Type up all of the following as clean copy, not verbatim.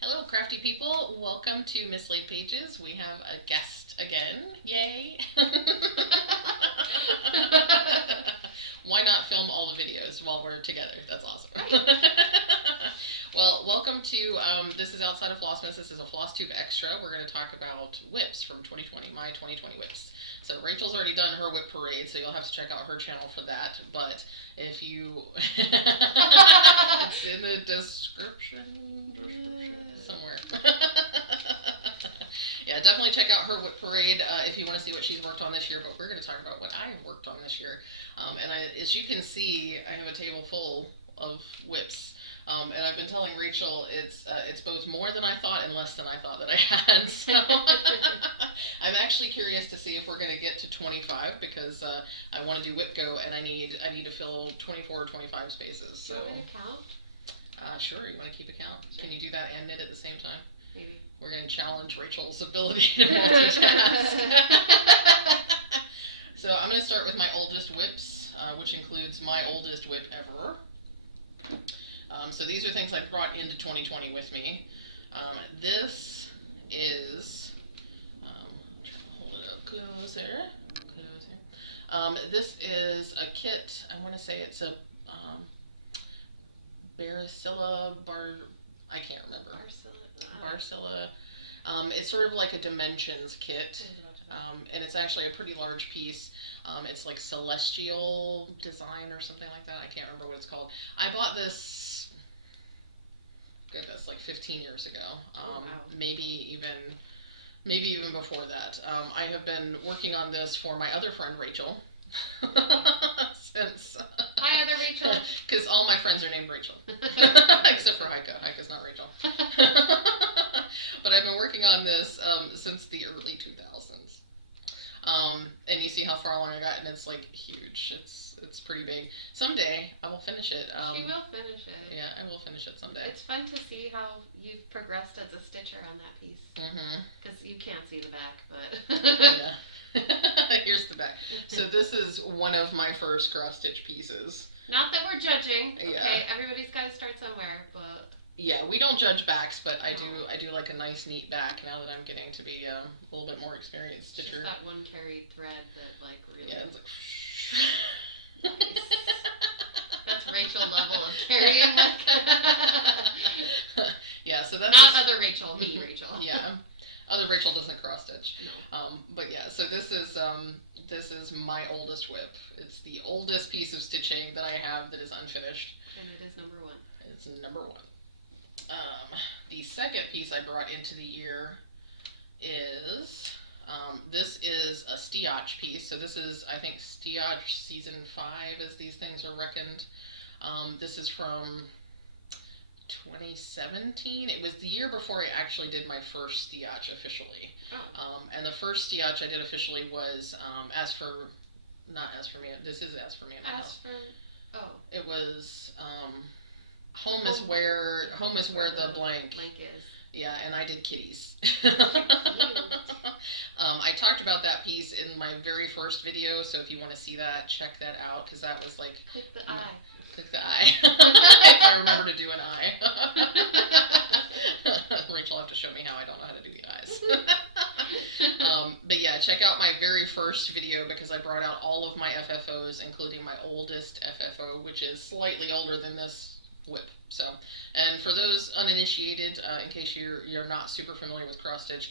Hello, crafty people. Welcome to mislaidpages. We have a guest again. Yay! Why not film all the videos while we're together? That's awesome. Well, welcome to, this is outside of Flossmas. This is a Flosstube Extra. We're going to talk about WIPs from 2020, my 2020 WIPs. So Rachel's already done her WIP parade, so you'll have to check out her channel for that. But if you... it's in the description somewhere. Yeah, definitely check out her WIP parade if you want to see what she's worked on this year. But we're going to talk about what I worked on this year. As you can see, I have a table full of WIPs. And I've been telling Rachel it's both more than I thought and less than I thought that I had. So I'm actually curious to see if we're going to get to 25 because I want to do WIP Go and I need to fill 24 or 25 spaces. So. Do you want me to count? Sure. You want to keep a count? Sure. Can you do that and knit at the same time? Maybe. We're going to challenge Rachel's ability to multitask. So I'm going to start with my oldest WIPs, which includes my oldest WIP ever. So these are things I brought into 2020 with me. This is, I'm trying to hold it up close there. This is a kit. I want to say it's a I can't remember. Barcilla. It's sort of like a dimensions kit. And it's actually a pretty large piece. It's like celestial design or something like that. I can't remember what it's called. I bought this, goodness, like 15 years ago. Wow. Maybe even before that. I have been working on this for my other friend Rachel. Since Hi, other Rachel. Because all my friends are named Rachel. Except for Heike. Heike's not Rachel. But I've been working on this since the early 2000s. And you see how far along I got, and it's like huge. It's pretty big. Someday I will finish it. She will finish it. Yeah, I will finish it someday. It's fun to see how you've progressed as a stitcher on that piece. Because you can't see the back, but... Yeah. Here's the back. So this is one of my first cross-stitch pieces. Not that we're judging. Okay, Yeah. everybody's got to start somewhere, but... Yeah, we don't judge backs, but I do like a nice, neat back now that I'm getting to be a little bit more experienced stitcher. Just that one carried thread that, like, really... Yeah, it's like... Nice. That's Rachel level of carrying. Yeah, so that's... Not other Rachel, me Rachel. Yeah. Other Rachel doesn't cross stitch. No. But yeah, so this is my oldest WIP. It's the oldest piece of stitching that I have that is unfinished. And it is number one. It's number one. The second piece I brought into the year is this is a Zodiac piece. So this is, I think, Zodiac season 5 as these things are reckoned. This is from 2017. It was the year before I actually did my first Zodiac officially. Oh. And the first Zodiac I did officially was not As For Me. This is As For Me. It was Home is where the blank is. Yeah, and I did kitties. I talked about that piece in my very first video, so if you want to see that, check that out, because that was like... Click the eye. Click the eye. If I remember to do an eye. Rachel will have to show me how I don't know how to do the eyes. But yeah, check out my very first video, because I brought out all of my FFOs, including my oldest FFO, which is slightly older than this WIP. So, and for those uninitiated, in case you're not super familiar with cross stitch,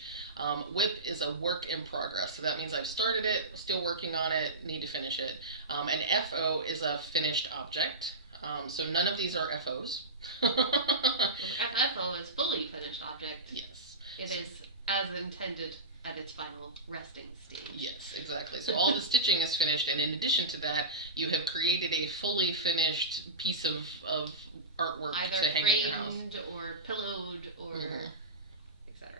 WIP is a work in progress. So that means I've started it, still working on it, need to finish it. And FO is a finished object. So none of these are FOs. FFO is fully finished object. Yes. It is as intended at its final resting stage. Yes, exactly. So all the stitching is finished, and in addition to that, you have created a fully finished piece of artwork either to hang in your house. Either framed or pillowed or etc.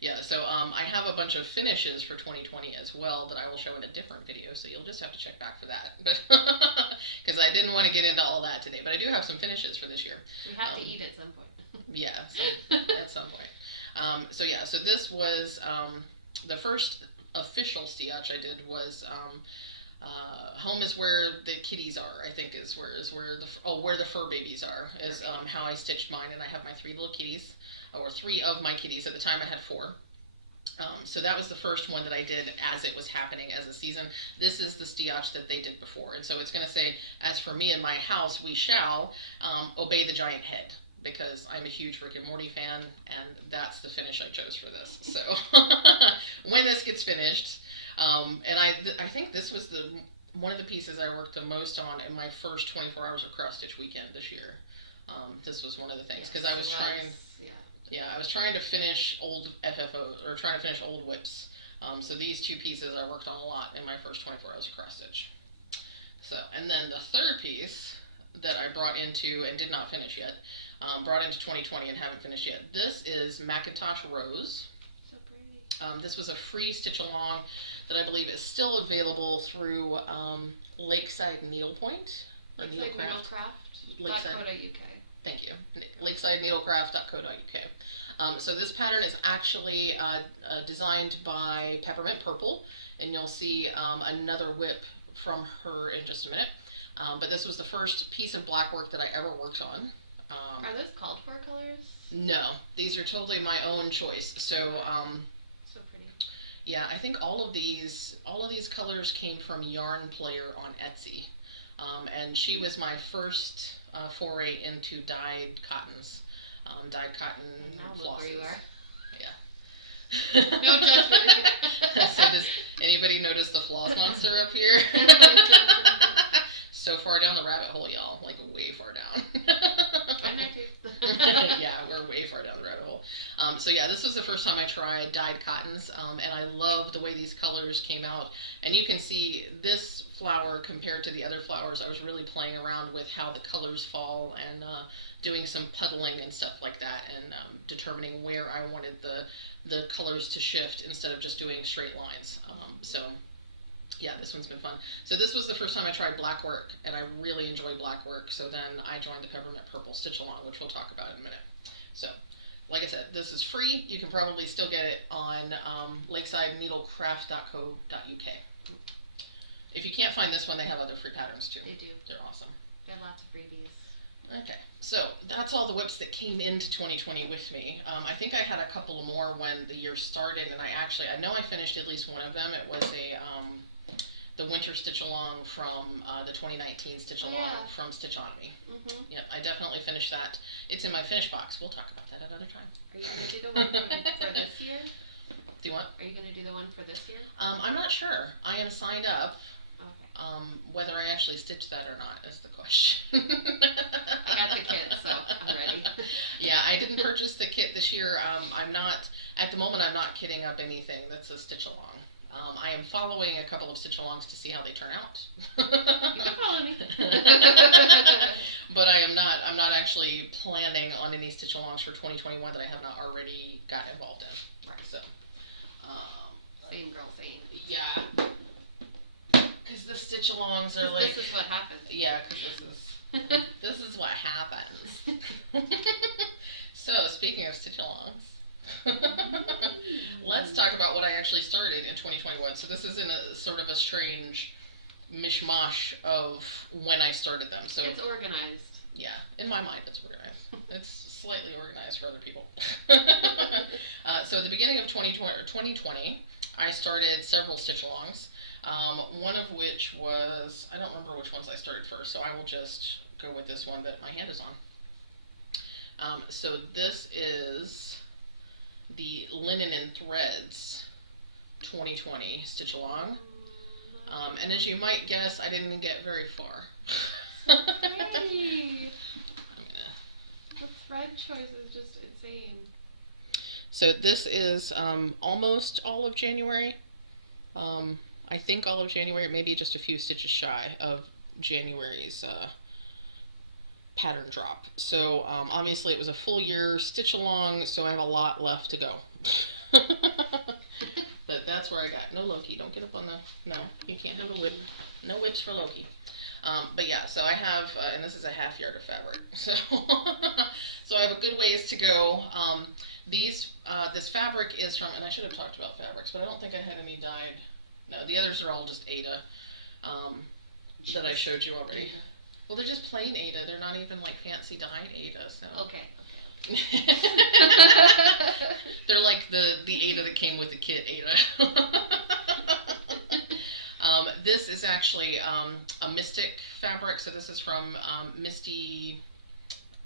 Yeah, so I have a bunch of finishes for 2020 as well that I will show in a different video, so you'll just have to check back for that. But because I didn't want to get into all that today, but I do have some finishes for this year. We have to eat at some point. Yeah, at some point. So yeah, so this was the first official Zodiac I did was Home is where the kitties are. I think is where the fur babies are. Is how I stitched mine, and I have my 3 little kitties, or 3 of my kitties. At the time, I had 4. So that was the first one that I did as it was happening as a season. This is the stitch that they did before, and so it's going to say, as for me and my house, we shall obey the giant head, because I'm a huge Rick and Morty fan, and that's the finish I chose for this. So when this gets finished, and I think this was one of the pieces I worked the most on in my first 24 hours of cross stitch weekend this year. This was one of the things, because I was trying. Yeah, I was trying to finish old FFOs, or trying to finish old WIPs. So these 2 pieces I worked on a lot in my first 24 hours of cross stitch. So, and then the third piece that I brought into and did not finish yet, brought into 2020 and haven't finished yet. This is Macintosh Rose. So pretty. This was a free stitch along that I believe is still available through Lakeside Needlepoint. Lakeside Needlecraft.co.uk. Thank you. LakesideNeedlecraft.co.uk. So this pattern is actually designed by Peppermint Purple, and you'll see another WIP from her in just a minute. But this was the first piece of black work that I ever worked on. Are those called for colors? No, these are totally my own choice. So so pretty. Yeah, I think all of these colors came from Yarn Player on Etsy, and she was my first foray into dyed cottons, dyed cotton flosses. Where you are. Yeah. No judgment. So does anybody notice the floss monster up here? So far down the rabbit hole, y'all, like way far down. I'm there too. Yeah, we're way far down the rabbit hole. So yeah, this was the first time I tried dyed cottons, and I love the way these colors came out. And you can see this flower compared to the other flowers, I was really playing around with how the colors fall, and doing some puddling and stuff like that, and determining where I wanted the colors to shift instead of just doing straight lines. So yeah, this one's been fun. So this was the first time I tried black work, and I really enjoyed black work. So then I joined the Peppermint Purple Stitch Along, which we'll talk about in a minute. So, like I said, this is free. You can probably still get it on LakesideNeedlecraft.co.uk. If you can't find this one, they have other free patterns too. They do. They're awesome. They have lots of freebies. Okay, so that's all the WIPs that came into 2020 with me. I think I had a couple more when the year started, and I know I finished at least one of them. It was the winter stitch along from the 2019 stitch along from Stitch On Me. Mm-hmm. Yep, I definitely finished that. It's in my finish box. We'll talk about that another time. Are you going to do the one for this year? Do what? Are you going to do the one for this year? I'm not sure. I am signed up. Okay. Whether I actually stitch that or not is the question. I got the kit, so I'm ready. Yeah, I didn't purchase the kit this year. I'm not, at the moment, I'm not kitting up anything that's a stitch along. I am following a couple of stitch alongs to see how they turn out. You can follow me. But I'm not actually planning on any stitch alongs for 2021 that I have not already got involved in. Right. So, same girl, same. yeah. Because the stitch alongs are like. This is what happens. Yeah, because this is what happens. So, speaking of stitch alongs. Let's talk about what I actually started in 2021. So this is in a sort of a strange mishmash of when I started them. So it's organized. Yeah, in my mind it's organized. It's slightly organized for other people. So at the beginning of 2020, I started several stitch-alongs. One of which was, I don't remember which ones I started first, so I will just go with this one that my hand is on. So this is the Linen and Threads 2020 stitch along. And as you might guess, I didn't get very far. Hey. The thread choice is just insane. So this is almost all of January. I think all of January, maybe just a few stitches shy of January's pattern drop. So obviously it was a full year stitch along, so I have a lot left to go. But that's where I got. No Loki, don't get up on the, no, you can't have a whip. No whips for Loki. But yeah, so I have, and this is a half yard of fabric, so so I have a good ways to go. This fabric is from, and I should have talked about fabrics, but I don't think I had any dyed. No, the others are all just Ada. that I showed you already. Well, they're just plain Ada. They're not even like fancy dyed Ada. So. Okay. They're like the Ada that came with the kit Ada. This is actually a Mystic fabric. So this is from Misty.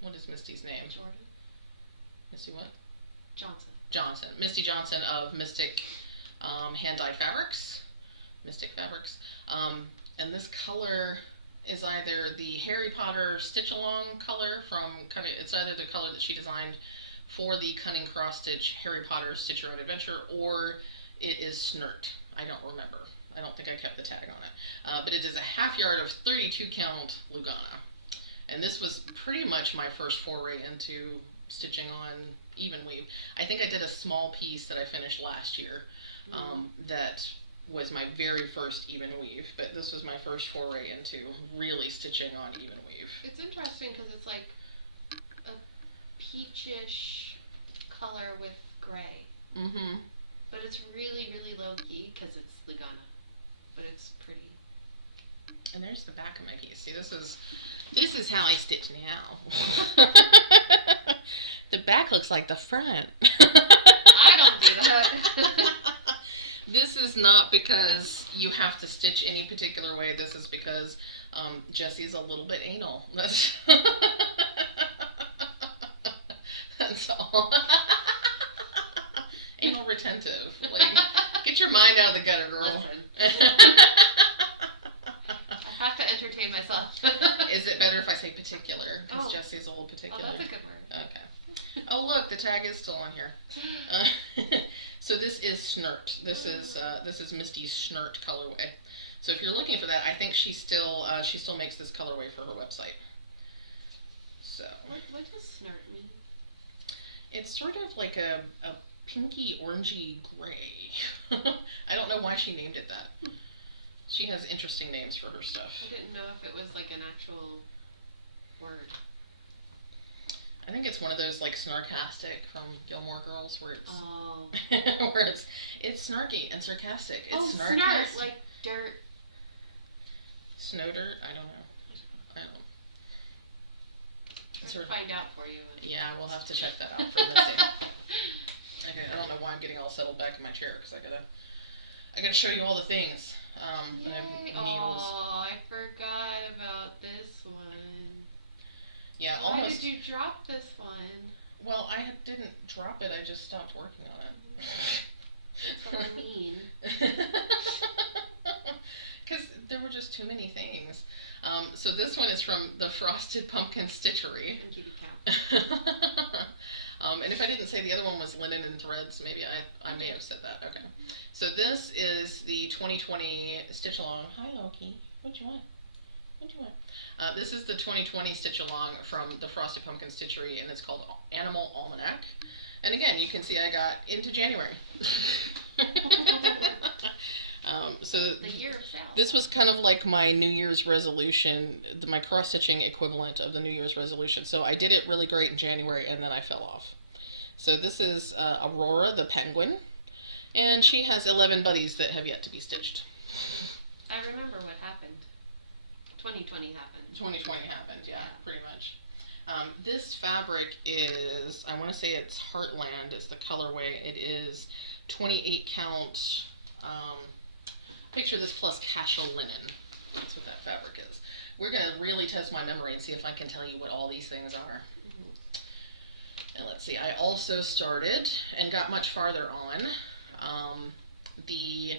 What is Misty's name? Jordan. Misty what? Johnson. Misty Johnson of Mystic hand-dyed fabrics. Mystic fabrics. And this color is either the Harry Potter stitch-along color from it's either the color that she designed for the Cunning Cross Stitch Harry Potter Stitch Your Own Adventure, or it is Snert. I don't remember. I don't think I kept the tag on it. But it is a half yard of 32 count Lugana. And this was pretty much my first foray into stitching on even weave. I think I did a small piece that I finished last year that was my very first even weave, but this was my first foray into really stitching on even weave. It's interesting because it's like a peachish color with gray. Mm-hmm. But it's really, really low-key because it's Lugana. But it's pretty. And there's the back of my piece. See, this is how I stitch now. The back looks like the front. I don't do that. This is not because you have to stitch any particular way. This is because Jessie's a little bit anal. That's all. Anal retentive. Like, get your mind out of the gutter, girl. I have to entertain myself. Is it better if I say particular? Because Jessie's a little particular. Oh, that's a good word. Okay. Oh, look, the tag is still on here. So this is Snert. This is Misty's Snert colorway. So if you're looking for that, I think she still makes this colorway for her website. So. What does Snert mean? It's sort of like a pinky orangey gray. I don't know why she named it that. She has interesting names for her stuff. I didn't know if it was like an actual word. I think it's one of those like snarkastic from Gilmore Girls where it's where it's snarky and sarcastic. It's snart, like dirt. Snow dirt? I don't know. I'll find out for you. Yeah, we'll have to check that out for Missy. Okay, I don't know why I'm getting all settled back in my chair because I gotta show you all the things. Yay. I have needles. Oh, I forgot about this one. Yeah, Why almost. did you drop this one? Well, I didn't drop it. I just stopped working on it. That's what I mean. Because there were just too many things. So this one is from the Frosted Pumpkin Stitchery. And Judy Cow. And if I didn't say the other one was Linen and Threads, maybe I may have said that. Okay. So this is the 2020 Stitch Along. Hi, Loki. What you want? This is the 2020 Stitch Along from the Frosted Pumpkin Stitchery, and it's called Animal Almanac. And again, you can see I got into January. So the year of sale. This was kind of like my New Year's resolution, my cross-stitching equivalent of the New Year's resolution. So I did it really great in January, and then I fell off. So this is Aurora the penguin, and she has 11 buddies that have yet to be stitched. I remember what happened. 2020 happened. 2020 happened, yeah, pretty much. This fabric is, I want to say it's Heartland, it's the colorway. It is 28 count, picture this plus casual linen. That's what that fabric is. We're going to really test my memory and see if I can tell you what all these things are. And let's see, I also started and got much farther on the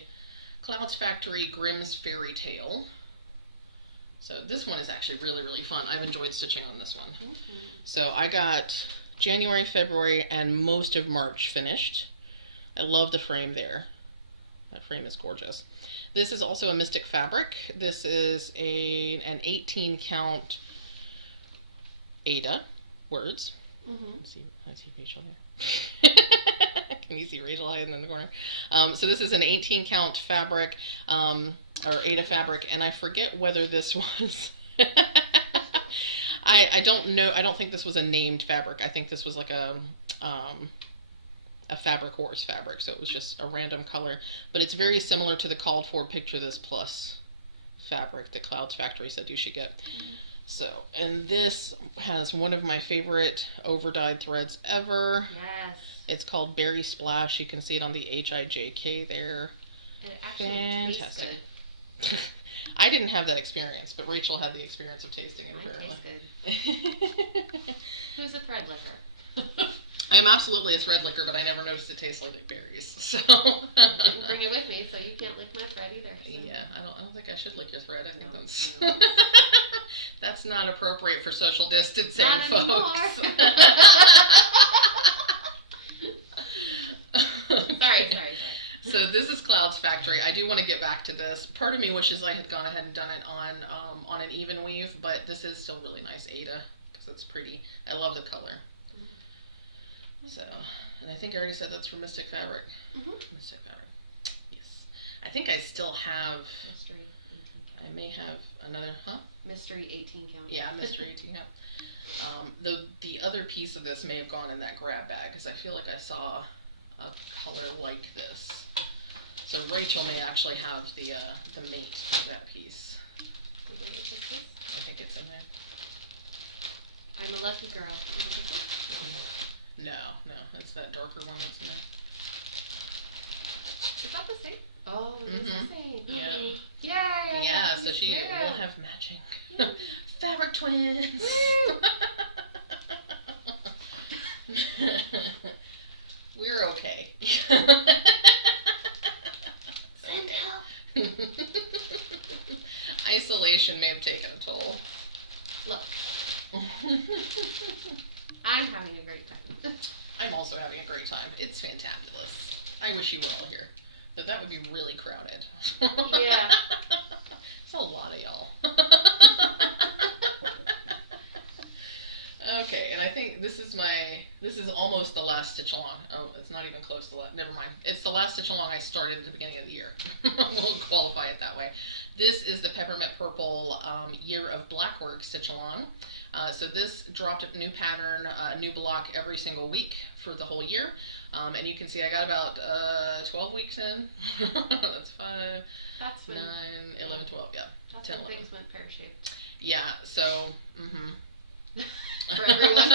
Clouds Factory Grimm's Fairy Tale. So this one is actually really, really fun. I've enjoyed stitching on this one. So I got January, February, and most of March finished. I love the frame there. That frame is gorgeous. This is also a Mystic fabric. This is an 18 count Ada words. I see Rachel there. Can you see Rachel hiding in the corner? So this is an 18 count fabric, or Ada fabric, and I forget whether this was. I don't know. I don't think this was a named fabric. I think this was like a fabric horse fabric, so it was just a random color. But it's very similar to the called for Picture This Plus fabric that Clouds Factory said you should get. So, and this has one of my favorite over-dyed threads ever. Yes. It's called Berry Splash. You can see it on the HIJK there. It actually Fantastic. tastes good. I didn't have that experience, but Rachel had the experience of tasting it, apparently. It tastes good. Who's a thread licker? I'm absolutely a thread licker, but I never noticed it tastes like berries. So Didn't bring it with me, so you can't lick my thread either. So. Yeah, I don't think I should lick your thread. I think No, that's no. that's not appropriate for social distancing, Not folks. anymore. Sorry. So this is Clouds Factory. I do want to get back to this. Part of me wishes I had gone ahead and done it on an even weave, but this is still really nice Ada because it's pretty. I love the color. So, and I think I already said that's from Mystic Fabric. Mystic Fabric. Yes. I think I still have. Mystery 18 count. I may have another. Mystery 18 count. Yeah, mystery 18 count. The other piece of this may have gone in that grab bag because I feel like I saw a color like this. So Rachel may actually have the mate of that piece. I think it's in there. I'm a lucky girl. No, it's that darker one that's in there. Is that the same? Oh, it's the same. Yeah. Yay! Yeah, so she will have matching fabric twins. We're okay. Send help. Isolation may have taken a toll. Look. I'm having a great time. I'm also having a great time. It's fantabulous. I wish you were all here. But that would be really crowded. Yeah. It's a lot of y'all. Okay, and I think this is almost the last stitch along. Oh, it's not even close to that. Never mind. It's the last stitch along I started at the beginning of the year. We'll qualify it that way. This is the Peppermint Purple Year of Blackwork stitch along. So this dropped a new pattern, a new block every single week for the whole year. And you can see I got about 12 weeks in. That's 5, That's 9, 11, 12, yeah. That's 10, when 11. things went pear-shaped. Yeah, so, For everyone.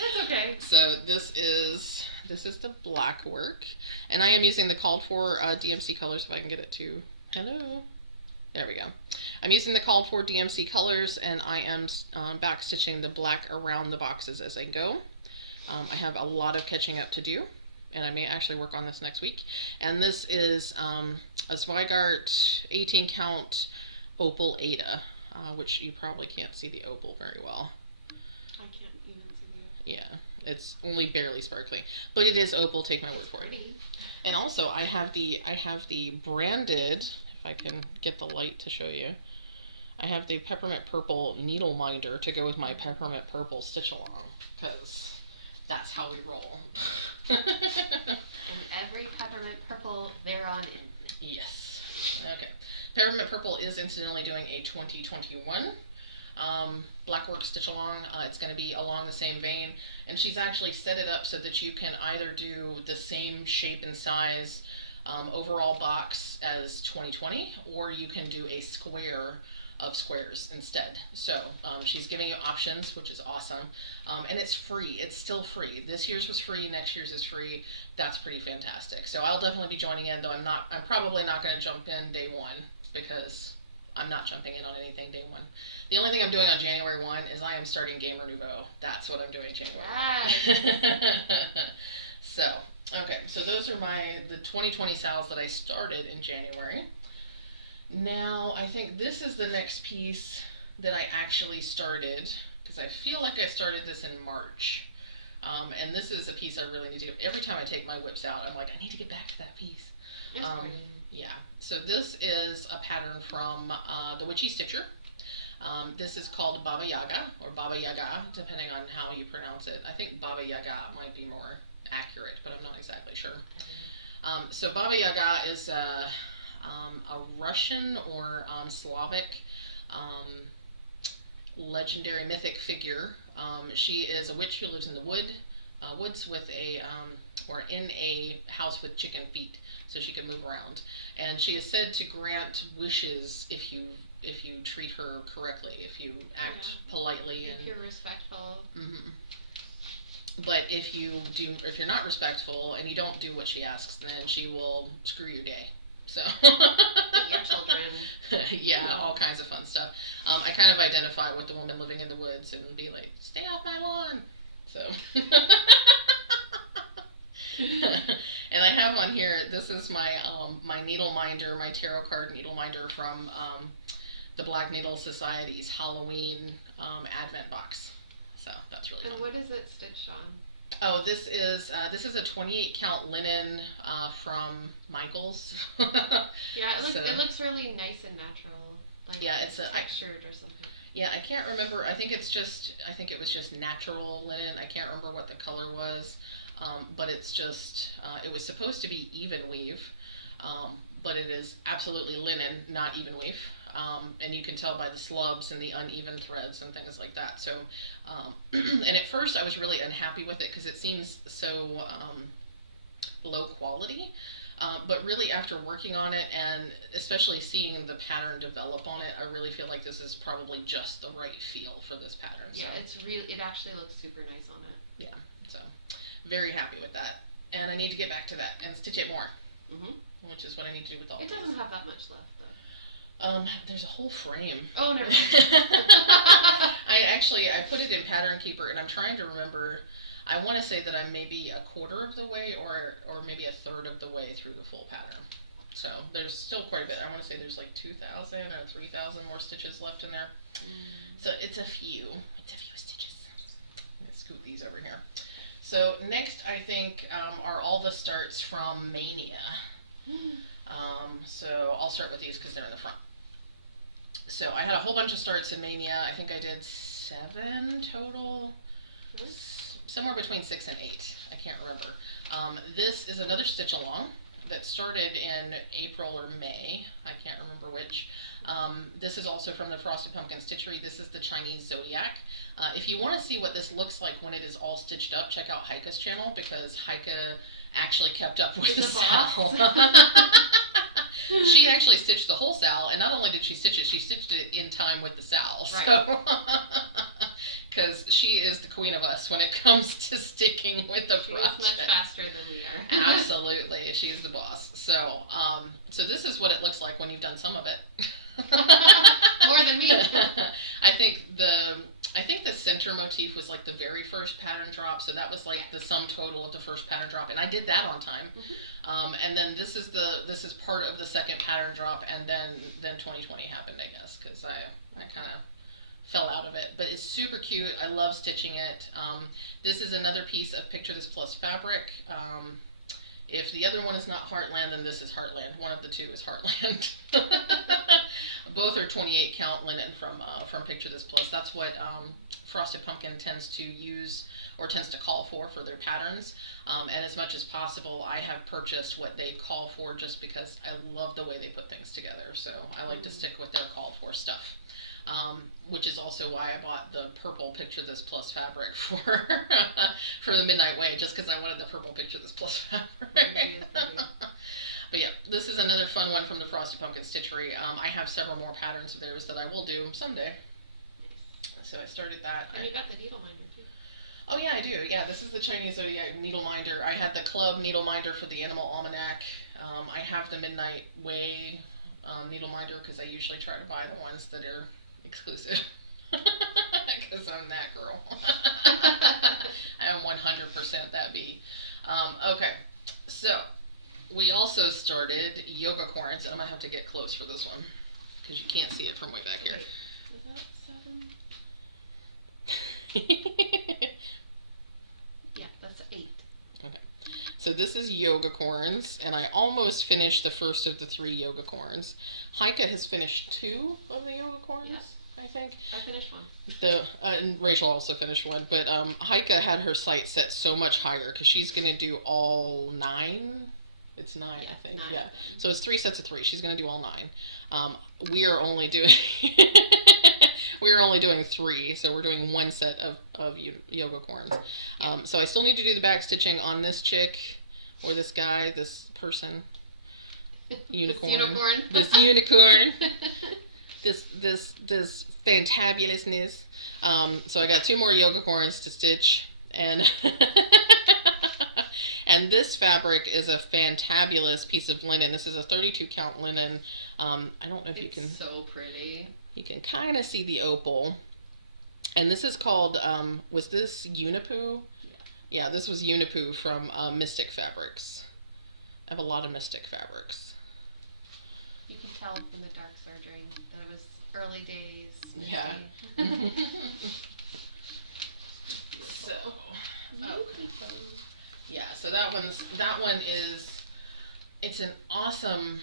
That's okay. So this is the black work, and I am using the called for DMC colors. If I can get it to hello, there we go. I'm using the called for DMC colors, and I am back stitching the black around the boxes as I go. I have a lot of catching up to do, and I may actually work on this next week. And this is a Zweigart 18 count opal Ada, which you probably can't see the opal very well. I can't even see the Yeah, it's only barely sparkly, but it is opal. Take my word for it. pretty. And also, I have the branded. If I can get the light to show you, I have the Peppermint Purple needle minder to go with my Peppermint Purple stitch along, because that's how we roll. And every Peppermint Purple thereon in. Yes. Okay. Peppermint Purple is incidentally doing a 2021 Blackwork stitch along. It's going to be along the same vein, and she's actually set it up so that you can either do the same shape and size overall box as 2020, or you can do a square of squares instead. So she's giving you options, which is awesome, and it's free. It's still free. This year's was free. Next year's is free. That's pretty fantastic. So I'll definitely be joining in, though I'm probably not going to jump in day one, because I'm not jumping in on anything day one. The only thing I'm doing on January 1 is I am starting Gamer Nouveau. That's what I'm doing January 1. So, okay, so those are the 2020 sales that I started in January. Now, I think this is the next piece that I actually started, because I feel like I started this in March. And this is a piece I really need to get. Every time I take my whips out, I'm like, I need to get back to that piece. It's pretty. Yeah, so this is a pattern from the Witchy Stitcher. This is called Baba Yaga, or Baba Yaga, depending on how you pronounce it. I think Baba Yaga might be more accurate, but I'm not exactly sure. So Baba Yaga is a Russian or Slavic legendary mythic figure. She is a witch who lives in the woods with or in a house with chicken feet. so she can move around. And she is said to grant wishes if you treat her correctly, if you act politely, if you're respectful. Mm-hmm. But if you're not respectful and you don't do what she asks, then she will screw your day. So your children. Yeah, all kinds of fun stuff. I kind of identify with the woman living in the woods and be like, stay off my lawn. So and I have on here, this is my my needle minder, my tarot card needle minder from the Black Needle Society's Halloween Advent box. So that's really fun. And what is it stitched on? Oh, this is a 28 count linen from Michaels. Yeah, it looks really nice and natural. Like it's textured or something. Yeah, I can't remember. I think it was just natural linen. I can't remember what the color was, but it's just it was supposed to be even weave, but it is absolutely linen, not even weave. And you can tell by the slubs and the uneven threads and things like that. So, and at first I was really unhappy with it because it seems so low quality. But really after working on it and especially seeing the pattern develop on it, I really feel like this is probably just the right feel for this pattern. Yeah, so. It actually looks super nice on it. Yeah, so very happy with that. And I need to get back to that and stitch it more, which is what I need to do with all It doesn't have that much left. There's a whole frame. Oh, never mind. I put it in Pattern Keeper, and I'm trying to remember. I want to say that I'm maybe a quarter of the way, or maybe a third of the way through the full pattern. So there's still quite a bit. I want to say there's like 2,000 or 3,000 more stitches left in there. So it's a few stitches. Let's scoot these over here. So next, I think are all the starts from Mania. So I'll start with these because they're in the front. So I had a whole bunch of starts in Mania. I think I did 7 total. Somewhere between 6 and 8. I can't remember. This is another stitch along that started in April or May. I can't remember which. This is also from the Frosted Pumpkin Stitchery. This is the Chinese Zodiac. If you want to see what this looks like when it is all stitched up, check out Heike's channel because Heike actually kept up with the Sal. She actually stitched the whole Sal, and not only did she stitch it, she stitched it in time with the Sal. Right. So, because she is the queen of us when it comes to sticking with the project. She's much faster than we are. Absolutely, she's the boss. So, so this is what it looks like when you've done some of it. More than me. I think the center motif was like the very first pattern drop, so that was like the sum total of the first pattern drop, and I did that on time. And then this is part of the second pattern drop, and then 2020 happened, I guess, because I kind of fell out of it. But it's super cute. I love stitching it. This is another piece of Picture This Plus fabric. If the other one is not Heartland, then this is Heartland. One of the two is Heartland. Both are 28 count linen from Picture This Plus. That's what Frosted Pumpkin tends to use or tends to call for their patterns. And as much as possible, I have purchased what they call for just because I love the way they put things together. So I like to stick with their called for stuff. Which is also why I bought the purple Picture This Plus fabric for the Midnight Way, just because I wanted the purple Picture This Plus fabric. But yeah, this is another fun one from the Frosted Pumpkin Stitchery. I have several more patterns of theirs that I will do someday. So I started that. And you got the needle minder too. Oh yeah, I do. Yeah, this is the Chinese Zodiac needle minder. I had the club needle minder for the Animal Almanac. I have the Midnight Way needle minder because I usually try to buy the ones that are exclusive. Because I'm that girl. I am 100% that bee. Okay, so we also started Yoga Corns, and I'm going to have to get close for this one because you can't see it from way back here. Wait, is that 7? Yeah, that's 8. Okay, so this is Yoga Corns, and I almost finished the first of the 3 Yoga Corns. Heike has finished 2 of the Yoga Corns. Yes. I think. I finished 1. And Rachel also finished 1, but Heike had her sight set so much higher because she's going to do all 9. It's 9, yeah, I think. 9. Yeah. So it's 3 sets of 3. She's going to do all 9. We are only doing we're only doing 3, so we're doing 1 set of Yoga Corns. So I still need to do the back stitching on this chick or this guy, this person. Unicorn. This unicorn. This fantabulousness. So I got 2 more yoga corns to stitch, and and this fabric is a fantabulous piece of linen. This is a 32 count linen. I don't know if you can. It's so pretty. You can kind of see the opal. And this is called, was this Unipoo? Yeah, this was Unipoo from Mystic Fabrics. I have a lot of Mystic Fabrics. You can tell from the dark surgery that it was early days. Misty. Yeah. So, yeah, so that one is, it's an awesome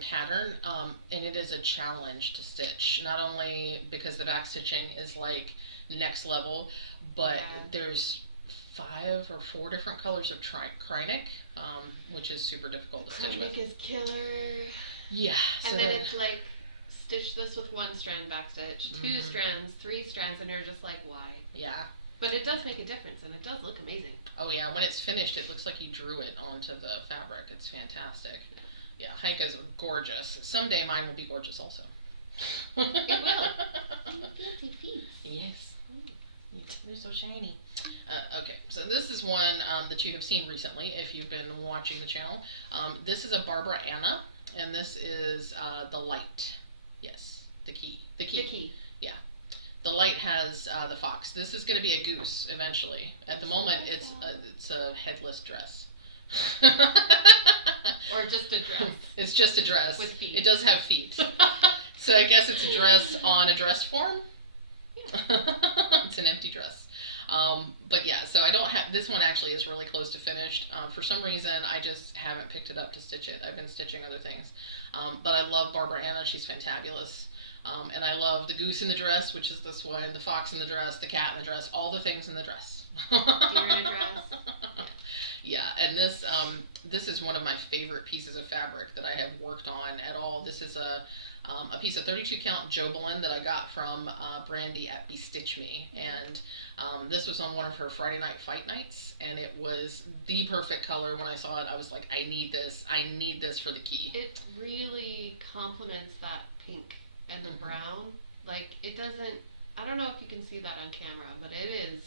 pattern, and it is a challenge to stitch, not only because the back stitching is like next level, but there's 5 or 4 different colors of Krynic, which is super difficult to stitch with. Krynic is killer. Yeah. And then it's like, stitch this with 1 strand backstitch, 2 strands, 3 strands, and you're just like, why? Yeah. But it does make a difference, and it does look amazing. Oh yeah, when it's finished, it looks like you drew it onto the fabric. It's fantastic. Yeah, Heike's gorgeous. Someday mine will be gorgeous also. It will. Guilty feet. Yes. They're so shiny. Okay, so this is one that you have seen recently if you've been watching the channel. This is a Barbara Anna, and this is the light. Yes, the key. The key. Yeah. The light has the fox. This is going to be a goose eventually. At the moment, it's a headless dress. Or just a dress. It's just a dress. With feet. It does have feet. So I guess it's a dress on a dress form. Yeah. It's an empty dress. But yeah, so I don't have, this one actually is really close to finished. For some reason, I just haven't picked it up to stitch it. I've been stitching other things. But I love Barbara Anna. She's fantabulous. And I love the goose in the dress, which is this one, the fox in the dress, the cat in the dress, all the things in the dress. Deer in a dress. Yeah, and this is one of my favorite pieces of fabric that I have worked on at all. This is a piece of 32 count Jobelin that I got from Brandy at Bestitch Me, and this was on one of her Friday night fight nights, and it was the perfect color. When I saw it, I was like, I need this for the key. It really complements that pink and the brown. Like, it doesn't, I don't know if you can see that on camera, but it is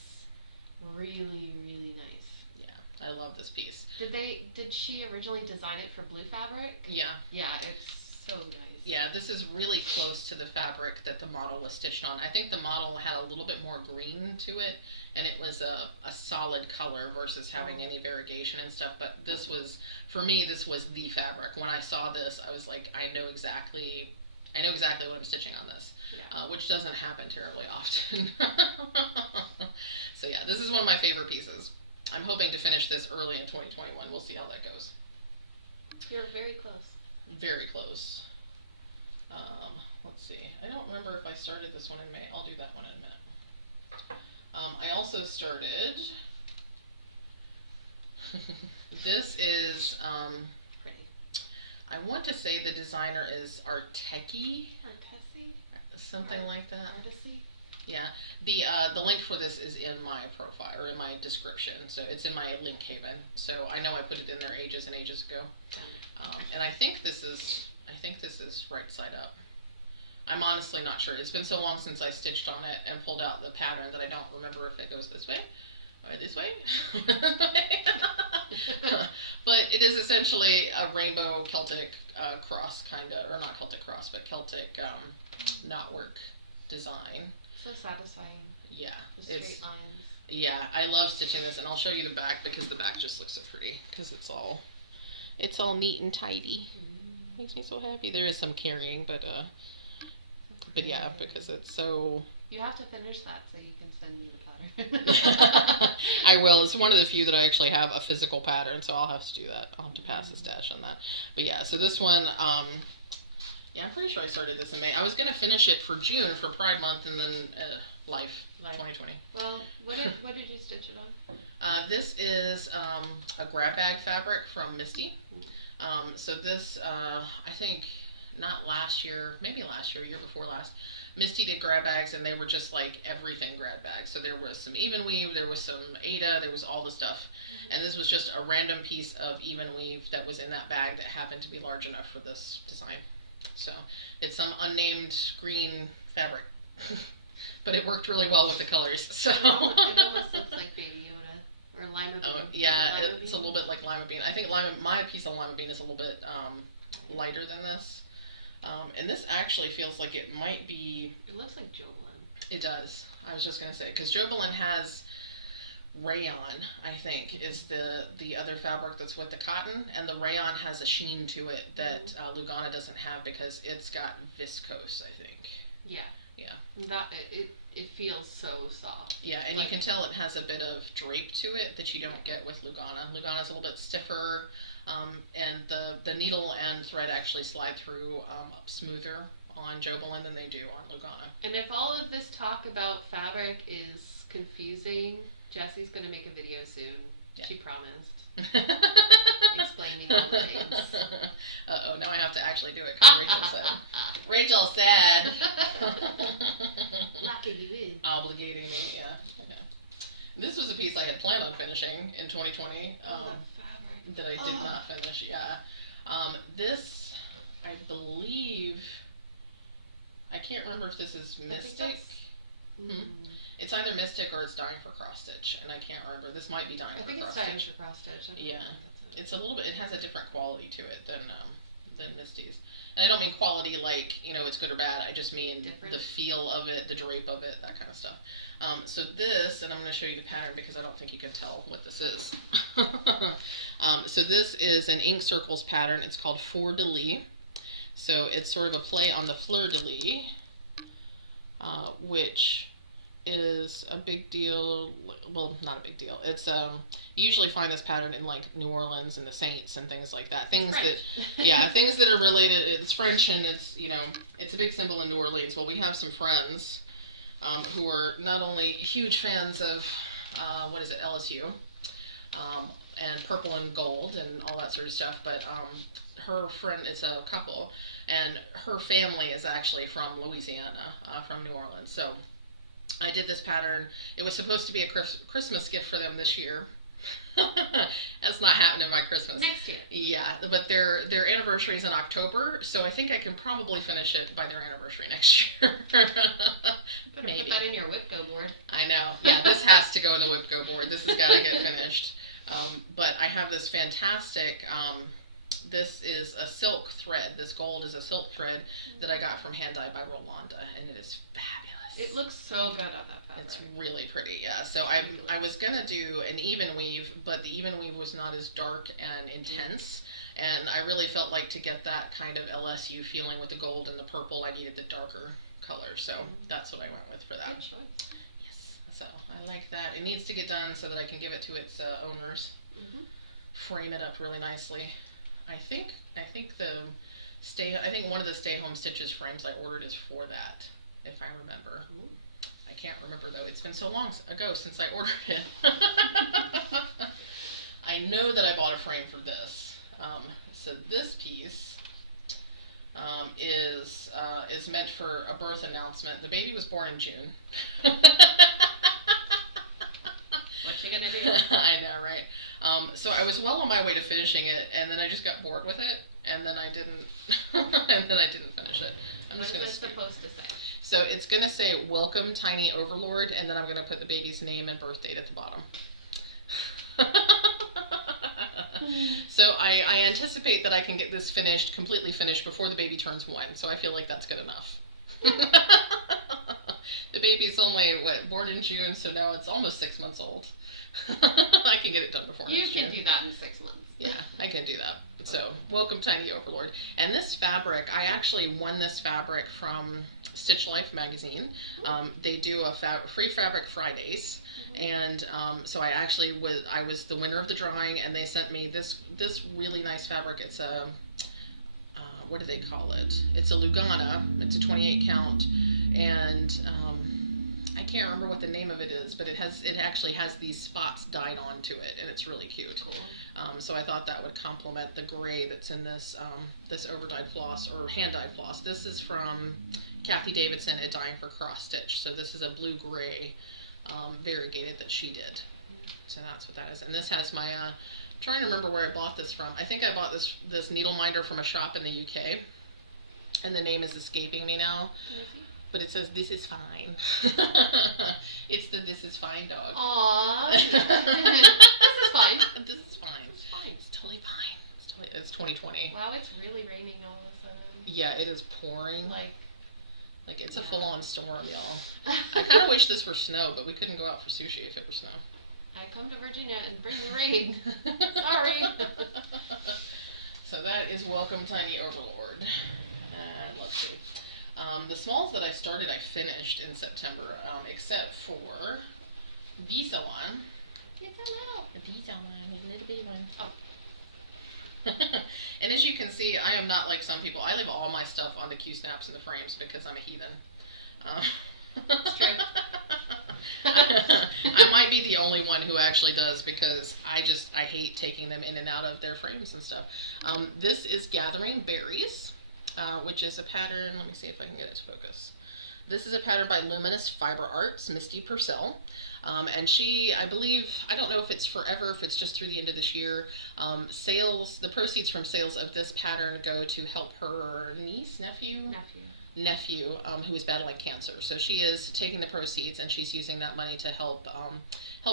really, really nice. I love this piece. Did she originally design it for blue fabric? Yeah. Yeah, it's so nice. Yeah, this is really close to the fabric that the model was stitched on. I think the model had a little bit more green to it, and it was a solid color versus having any variegation and stuff. But this was, for me, this was the fabric. When I saw this, I was like, I know exactly what I'm stitching on this, which doesn't happen terribly often. So yeah, this is one of my favorite pieces. I'm hoping to finish this early in 2021. We'll see how that goes. You're very close. Very close. Let's see. I don't remember if I started this one in May. I'll do that one in a minute. I also started... This is... Pretty. I want to say the designer is Artesi? Something like that. Artesi? Yeah, the link for this is in my profile, or in my description, so it's in my link haven, so I know I put it in there ages and ages ago, and I think this is right side up. I'm honestly not sure. It's been so long since I stitched on it and pulled out the pattern that I don't remember if it goes this way, or this way. But it is essentially a rainbow Celtic cross, kind of, or not Celtic cross, but Celtic knotwork design. So satisfying. Yeah. The straight lines. Yeah, I love stitching this, and I'll show you the back because the back just looks so pretty because it's all neat and tidy. Makes me so happy. There is some carrying, but yeah, because it's so. You have to finish that so you can send me the pattern. I will. It's one of the few that I actually have a physical pattern, so I'll have to do that. I'll have to pass the stash on that. But yeah, so this one. Yeah, I'm pretty sure I started this in May. I was going to finish it for June for Pride Month, and then Life 2020. Well, what did you stitch it on? This is a grab bag fabric from Misty. So this, I think not last year, maybe last year, year before last, Misty did grab bags, and they were just like everything grab bags. So there was some even weave, there was some Ada, there was all the stuff. And this was just a random piece of even weave that was in that bag that happened to be large enough for this design. So it's some unnamed green fabric. But it worked really well with the colors. So it almost looks like Baby Yoda or Lima Bean. oh, yeah, it's a little bit like Lima Bean. I think my piece of Lima Bean is a little bit lighter than this. And this actually feels like it might be... It looks like Jobelin. It does. I was just going to say, because Jobelin has rayon, I think, is the other fabric that's with the cotton, and the rayon has a sheen to it that Lugana doesn't have because it's got viscose, I think. Yeah. Yeah. That it feels so soft. Yeah, and like, you can tell it has a bit of drape to it that you don't get with Lugana. Lugana's a little bit stiffer, and the needle and thread actually slide through smoother on Jobelin than they do on Lugana. And if all of this talk about fabric is confusing, Jessie's going to make a video soon. Yeah. She promised. Explaining all the things. Uh-oh, now I have to actually do it because Rachel said. Rachel said. Locking you in. Obligating me, yeah. This was a piece I had planned on finishing in 2020 that I did not finish, yeah. This, I believe, I can't remember if this is Mystic. It's either Mystic or it's Dying for Cross Stitch, and I can't remember. This might be Dying for Cross Stitch. I think it's Dying for Cross Stitch. Yeah, it's a little bit. It has a different quality to it than Misty's. And I don't mean quality like it's good or bad. I just mean the feel of it, the drape of it, that kind of stuff. So this, and I'm going to show you the pattern because I don't think you can tell what this is. So this is an ink circles pattern. It's called Fleur de Lis. So it's sort of a play on the Fleur de Lis, which is a big deal. Well, not a big deal. It's you usually find this pattern in like New Orleans and the Saints and things like that. Things things that are related. It's French and it's it's a big symbol in New Orleans. Well, we have some friends who are not only huge fans of LSU and purple and gold and all that sort of stuff, but her friend is a couple, and her family is actually from Louisiana, from New Orleans. So I did this pattern. It was supposed to be a Christmas gift for them this year. That's not happening my Christmas. Next year. Yeah, but their anniversary is in October, so I think I can probably finish it by their anniversary next year. Maybe. Put that in your WIP Go board. I know. Yeah, this has to go in the WIP Go board. This has got to get finished. But I have this fantastic... this is a silk thread. This gold is a silk thread that I got from Hand Dye by Rolanda, and it is fabulous. It looks so good on that fabric. It's really pretty, yeah. So I was gonna do an even weave, but the even weave was not as dark and intense, and I really felt like to get that kind of LSU feeling with the gold and the purple, I needed the darker color. So that's what I went with for that. Good choice. Yes. So I like that. It needs to get done so that I can give it to its owners. Frame it up really nicely. I think one of the Stay Home Stitches frames I ordered is for that, if I remember. I can't remember though. It's been so long ago since I ordered it. I know that I bought a frame for this. So this piece is meant for a birth announcement. The baby was born in June. What you gonna do? I know, right? So I was well on my way to finishing it, and then I just got bored with it, and then I didn't, finish it. What is this supposed to say? So it's gonna say "Welcome, Tiny Overlord," and then I'm gonna put the baby's name and birth date at the bottom. So I anticipate that I can get this completely finished before the baby turns 1. So I feel like that's good enough. The baby's only born in June, so now it's almost 6 months old. I can get it done before next year. You can do that in 6 months. Yeah, I can do that. So, welcome, Tiny Overlord. And this fabric, I actually won this fabric from Stitch Life magazine. They do a free fabric Fridays, and so I was the winner of the drawing, and they sent me this really nice fabric. It's a what do they call it? It's a Lugana. It's a 28 count, and I can't remember what the name of it is, but it actually has these spots dyed onto it, and it's really cute. Cool. So I thought that would complement the gray that's in this this over dyed floss or hand dyed floss. This is from Kathy Davidson at Dyeing for Cross Stitch. So this is a blue gray variegated that she did. So that's what that is. And this has my trying to remember where I bought this from. I think I bought this needle minder from a shop in the UK, and the name is escaping me now. But it says "This is fine." It's the "This is fine" dog. Aww. This is fine. This is fine. It's fine. It's totally fine. It's 2020. Wow, it's really raining all of a sudden. Yeah, it is pouring. Like it's a full-on storm, y'all. I kind of wish this were snow, but we couldn't go out for sushi if it were snow. I come to Virginia and bring the rain. Sorry. So that is Welcome Tiny Overlord. And let's see. The smalls that I started, I finished in September, except for this one. It's a little. This one, a little bitty one. Oh. And as you can see, I am not like some people. I leave all my stuff on the Q-snaps and the frames because I'm a heathen. It's true. I might be the only one who actually does because I hate taking them in and out of their frames and stuff. This is Gathering Berries, which is a pattern. Let me see if I can get it to focus. This is a pattern by Luminous Fiber Arts, Misty Purcell. And she, I believe, I don't know if it's forever, if it's just through the end of this year, the proceeds from sales of this pattern go to help her nephew, who is battling cancer. So she is taking the proceeds and she's using that money to help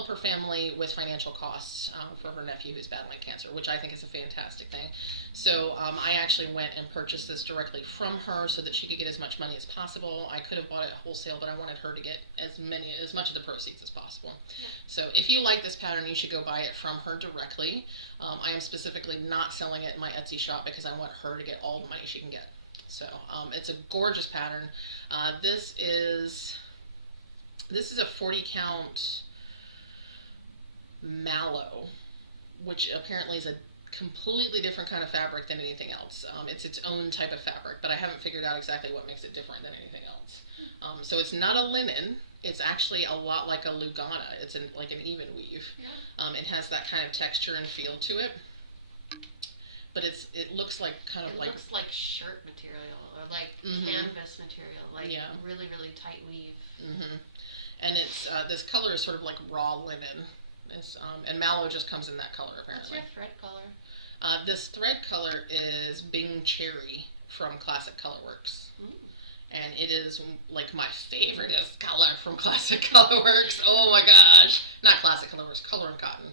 her family with financial costs for her nephew who's battling cancer, which I think is a fantastic thing. So I actually went and purchased this directly from her so that she could get as much money as possible. I could have bought it wholesale, but I wanted her to get as much of the proceeds as possible. Yeah. So if you like this pattern, you should go buy it from her directly. I am specifically not selling it in my Etsy shop because I want her to get all the money she can get. So it's a gorgeous pattern. This is a 40 count mallow, which apparently is a completely different kind of fabric than anything else. It's its own type of fabric, but I haven't figured out exactly what makes it different than anything else. So it's not a linen. It's actually a lot like a Lugana. It's like an even weave. Yeah. It has that kind of texture and feel to it. But it looks like it looks like shirt material or like canvas material, like really, really tight weave. Mm-hmm. And it's this color is sort of like raw linen. And mallow just comes in that color apparently. What's your thread color? This thread color is Bing Cherry from Classic Colorworks. And it is like my favoriteest color from Classic Colorworks. Oh my gosh. Not Classic Colorworks, Color and Cotton.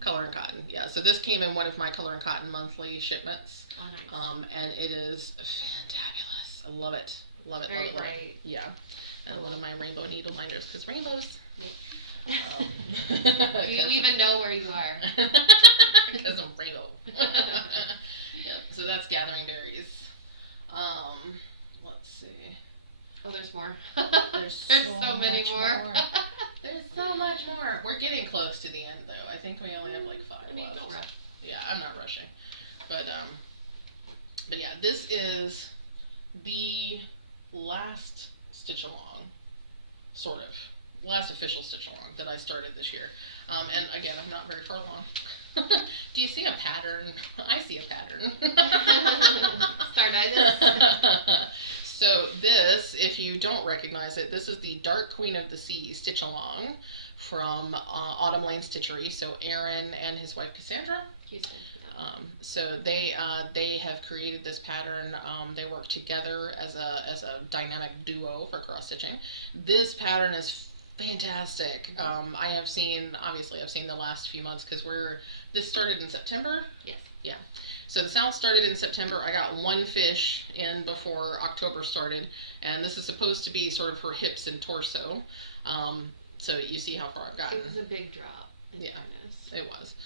Color and Cotton, yeah. So this came in one of my Color and Cotton monthly shipments. Oh, nice. And it is fantabulous. I love it. Love it. Very love it. bright. Yeah. And one of my rainbow needle minders, because rainbows. Do you even know where you are? Because I'm rainbow. Yep. So that's Gathering Berries. Let's see. Oh, there's more. There's so many more. There's so much more. We're getting close to the end, though. I think we only have like 5 left. Don't rush. Yeah, I'm not rushing. But yeah, this is the last stitch along, sort of. Last official stitch along that I started this year. And again, I'm not very far along. Do you see a pattern? I see a pattern. Starditis. So this, if you don't recognize it, this is the Dark Queen of the Sea stitch along from Autumn Lane Stitchery. So Aaron and his wife Cassandra. Houston. So they have created this pattern. They work together as a dynamic duo for cross stitching. This pattern is fantastic. I've seen the last few months because this started in September. Yes. Yeah. So the sale started in September. I got one fish in before October started, and this is supposed to be sort of her hips and torso. So you see how far I've gotten. It was a big drop. Yeah, it was.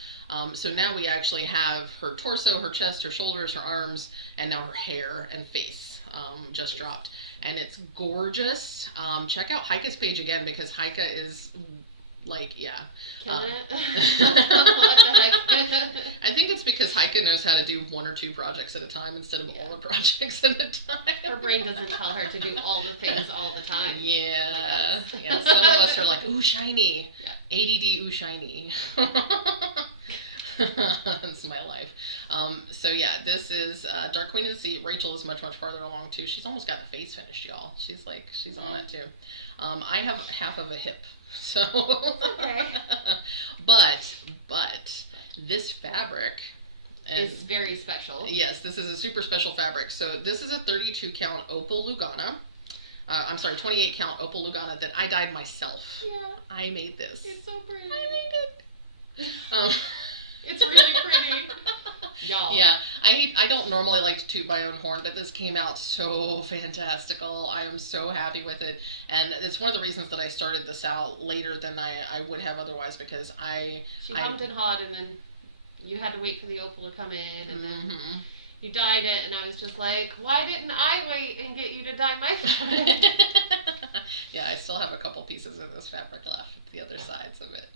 So now we actually have her torso, her chest, her shoulders, her arms, and now her hair and face just dropped. And it's gorgeous. Check out Heike's page again because Heike is Like, yeah. Killing it? What the heck? I think it's because Heike knows how to do 1 or 2 projects at a time instead of all the projects at a time. Her brain doesn't tell her to do all the things all the time. Yeah. Yeah. Some of us are like, ooh, shiny. Yeah. ADD, ooh, shiny. That's my life. So yeah, this is Dark Queen of the Sea. Rachel is much farther along too. She's almost got the face finished, y'all. She's on it too. I have half of a hip, so. Okay. But this fabric is very special. Yes, this is a super special fabric. So this is a 32 count opal Lugana. I'm sorry, 28 count opal Lugana that I dyed myself. Yeah. I made this. It's so pretty. I made it. It's really pretty. Y'all. Yeah, I don't normally like to toot my own horn, but this came out so fantastical. I am so happy with it, and it's one of the reasons that I started this out later than I would have otherwise, because She hummed and hawed, and then you had to wait for the opal to come in, and then Mm-hmm. you dyed it, and I was just like, why didn't I wait and get you to dye my fabric? Yeah, I still have a couple pieces of this fabric left, the other sides of it.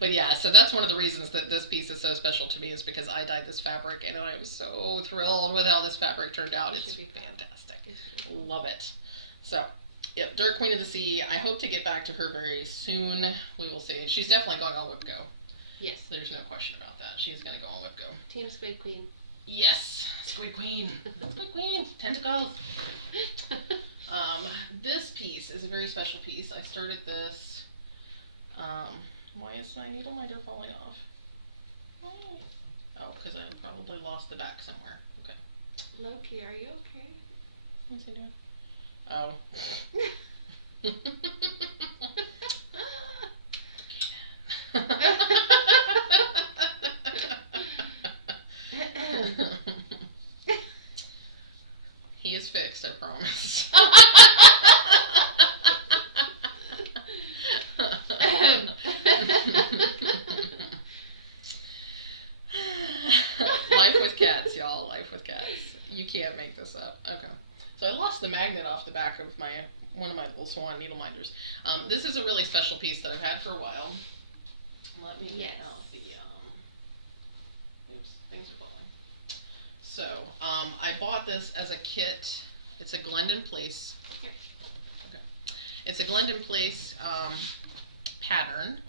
But yeah, so that's one of the reasons that this piece is so special to me, is because I dyed this fabric, and I am so thrilled with how this fabric turned out. It's fantastic. Love it. So, yep, Dark Queen of the Sea. I hope to get back to her very soon. We will see. She's definitely going on WIP Go. Yes. There's no question about that. She's going to go on WIP Go. Team Squid Queen. Yes. Squid Queen. Squid Queen. Tentacles. This piece is a very special piece. I started this. Why is my needle minder falling off? Why? Oh, because I probably lost the back somewhere. Okay. Loki, are you okay? What's he doing? Oh. He is fixed, I promise. Life with cats, y'all. Life with cats. You can't make this up. Okay. So I lost the magnet off the back of one of my little swan needle minders. This is a really special piece that I've had for a while. Let me get out the oops, things are falling. So I bought this as a kit. It's a Glendon Place. Okay. It's a Glendon Place pattern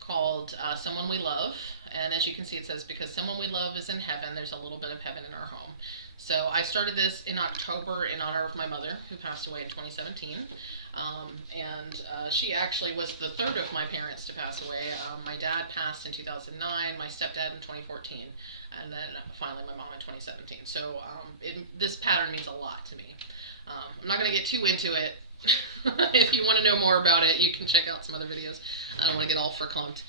called Someone We Love. And as you can see, it says, because someone we love is in heaven, there's a little bit of heaven in our home. So I started this in October in honor of my mother, who passed away in 2017. She actually was the third of my parents to pass away. My dad passed in 2009, my stepdad in 2014, and then finally my mom in 2017. So this pattern means a lot to me. I'm not going to get too into it. If you want to know more about it, you can check out some other videos. I don't want to get all verklempt.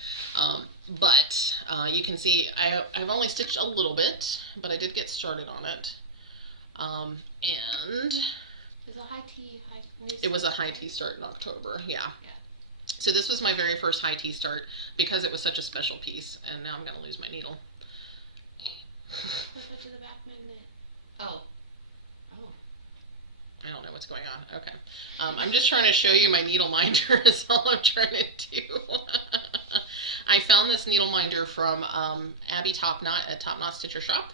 But you can see I've only stitched a little bit, but I did get started on it. And it was a high tea start in October, yeah. So this was my very first high tea start because it was such a special piece, and now I'm going to lose my needle. Put it to the back magnet. Oh. I don't know what's going on. Okay. I'm just trying to show you my needle minder is all I'm trying to do. I found this needle minder from Abby Topknot at Topknot Stitcher Shop.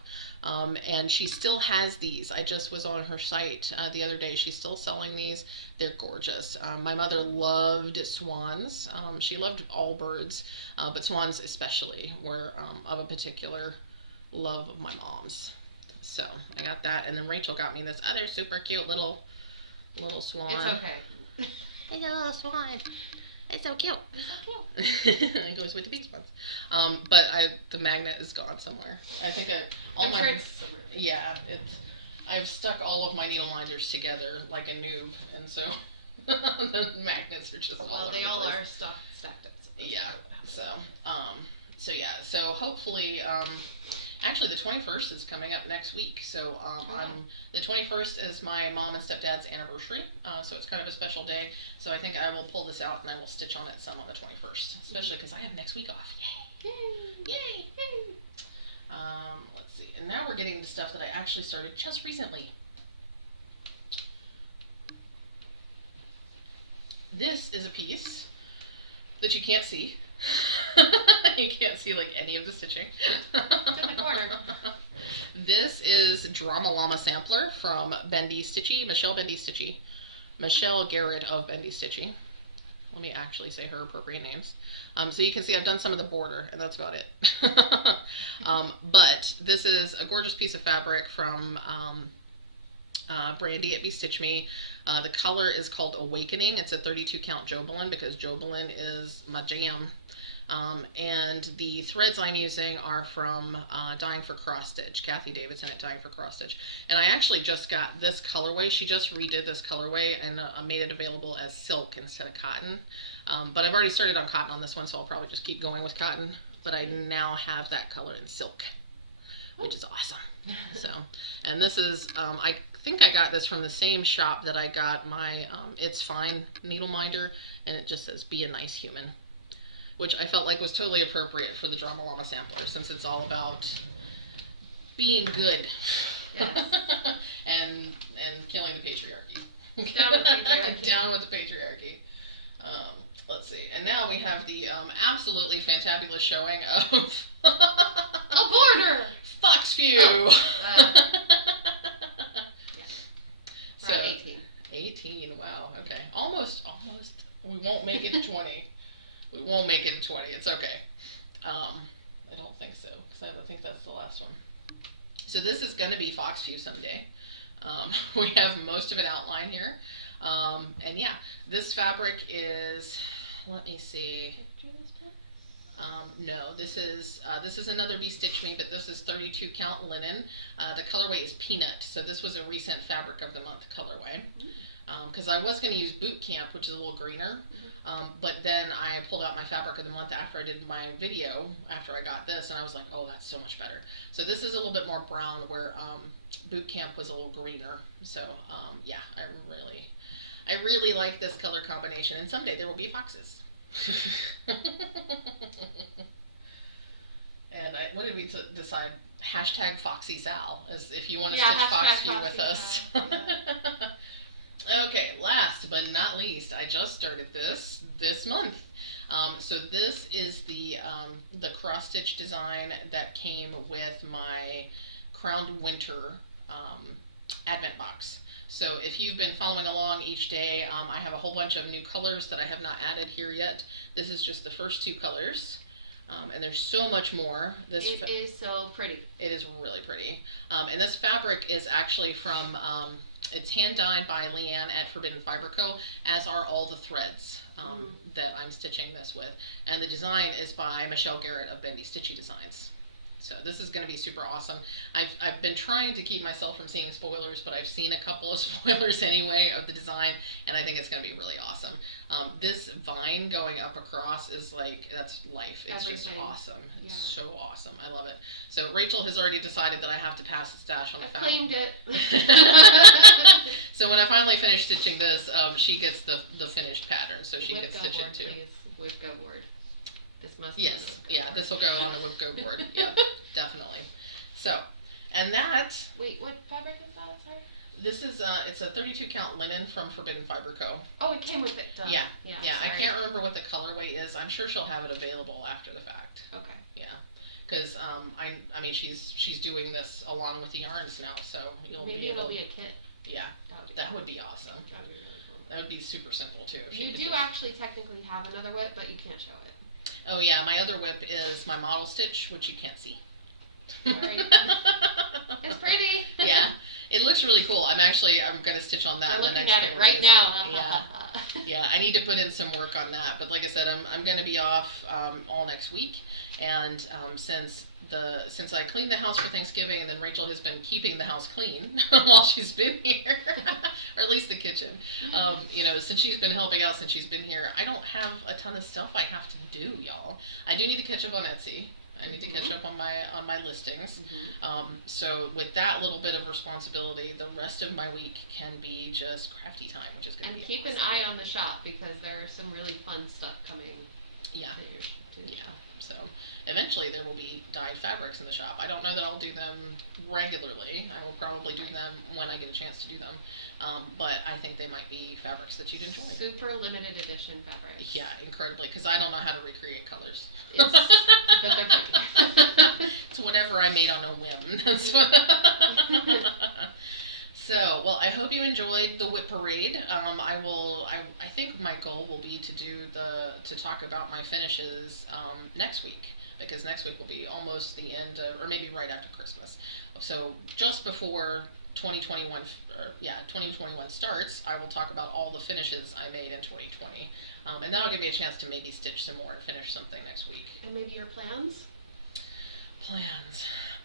And she still has these. I just was on her site the other day. She's still selling these. They're gorgeous. My mother loved swans. She loved all birds, but swans especially were of a particular love of my mom's. So I got that, and then Rachel got me this other super cute little swan. It's okay. It's a little swan. It's so cute. It's so cute. It goes with the beach ones. But the magnet is gone somewhere. I think I'm sure it's somewhere. Yeah, I've stuck all of my needle minders together like a noob, and so the magnets are just all over they the all place. are stacked up. So So so hopefully, actually the 21st is coming up next week. So the 21st is my mom and stepdad's anniversary. So it's kind of a special day. So I think I will pull this out and I will stitch on it some on the 21st, especially because I have next week off. Yay! Yay! Yay! Let's see. And now we're getting to stuff that I actually started just recently. This is a piece that you can't see. You can't see like any of the stitching. It's in the corner. This is Drama Llama Sampler from Bendy Stitchy, Michelle Garrett of Bendy Stitchy. Let me actually say her appropriate names. So you can see I've done some of the border, and that's about it. But this is a gorgeous piece of fabric from Brandy at Stitch Me. The color is called Awakening. It's a 32 count Jobelin because Jobelin is my jam. And the threads I'm using are from Dying for Cross Stitch, Kathy Davidson at Dying for Cross Stitch. And I actually just got this colorway. She just redid this colorway and made it available as silk instead of cotton. But I've already started on cotton on this one, so I'll probably just keep going with cotton. But I now have that color in silk, which is awesome. So, and this is, I think I got this from the same shop that I got my It's Fine needle minder, and it just says, "Be a nice human," which I felt like was totally appropriate for the Drama Llama Sampler, since it's all about being good. Yes. and killing the patriarchy. Down with the patriarchy. Down with the patriarchy. Let's see. And now we have the absolutely fantabulous showing of A border! Foxview! Oh, yes. So, 18. 18, wow, okay. Almost. We won't make it to 20. We won't make it to 20, it's okay. I don't think so, because I think that's the last one. So this is going to be Foxview someday. We have most of it outlined here. And yeah, this fabric is, let me see. No, this is another Stitch Me, but this is 32 count linen. The colorway is Peanut, so this was a recent Fabric of the Month colorway. Because I was going to use Boot Camp, which is a little greener, but then I pulled out my Fabric of the Month after I did my video, after I got this, and I was like, oh, that's so much better. So this is a little bit more brown, where Boot Camp was a little greener. So yeah, I really like this color combination, and someday there will be foxes. And what did we decide? Hashtag Foxy Sal, as if you want to stitch Foxview with us. Okay, last but not least, I just started this month. So this is the cross stitch design that came with my Crowned Winter Advent box. So if you've been following along each day, I have a whole bunch of new colors that I have not added here yet. This is just the first two colors. And there's so much more. It is so pretty. It is really pretty. And this fabric is actually from, it's hand dyed by Leanne at Forbidden Fiber Co., as are all the threads that I'm stitching this with. And the design is by Michelle Garrett of Bendy Stitchy Designs. So this is going to be super awesome. I've been trying to keep myself from seeing spoilers, but I've seen a couple of spoilers anyway of the design, and I think it's going to be really awesome. This vine going up across is like, that's life. It's Everything. Just awesome. It's Yeah. so awesome. I love it. So Rachel has already decided that I have to pass the stash on the I fabric. claimed it. So when I finally finish stitching this, she gets the finished pattern, so she WIP can stitch board, it too. Please. WIP go board. This must Yes, be yeah, this will go on the WIP Go board. Yeah, definitely. So, and that, Wait, what fabric is that? Sorry. this is it's a 32 count linen from Forbidden Fiber Co. Oh, it came with it. Duh. Yeah, Yeah. I Sorry. can't remember what the colorway is. I'm sure she'll have it available after the fact. Okay. Yeah, because I mean she's doing this along with the yarns now, so you'll Maybe be able. it'll be a kit. Yeah, that cool. would be awesome. That'd be really cool. That would be super simple too. If You could do just- actually technically have another WIP, but you can't show it. Oh yeah, my other WIP is my model stitch, which you can't see. Sorry. It's pretty. Yeah, it looks really cool. I'm going to stitch on that. I'm in the looking next at it couple right days. now. Yeah. Yeah, I need to put in some work on that. But like I said, I'm going to be off all next week, and since I cleaned the house for Thanksgiving, and then Rachel has been keeping the house clean while she's been here, or at least the kitchen. Since she's been helping out since she's been here, I don't have a ton of stuff I have to do, y'all. I do need to catch up on Etsy. I need to catch up on my listings. So with that little bit of responsibility, the rest of my week can be just crafty time, which is going to And be keep an awesome. eye on the shop because there is some really fun stuff coming. Yeah. To the Yeah. shop. So eventually there will be dyed fabrics in the shop. I don't know that I'll do them regularly. I will probably do them when I get a chance to do them. But I think they might be fabrics that you'd enjoy. Super limited edition fabrics. Yeah, incredibly, because I don't know how to recreate colors. But they're pretty. It's whatever I made on a whim. That's what So, well, I hope you enjoyed the WIP parade. I think my goal will be to talk about my finishes next week, because next week will be almost the end of, or maybe right after Christmas. So just before 2021 starts, I will talk about all the finishes I made in 2020, and that'll give me a chance to maybe stitch some more and finish something next week. And maybe your plans?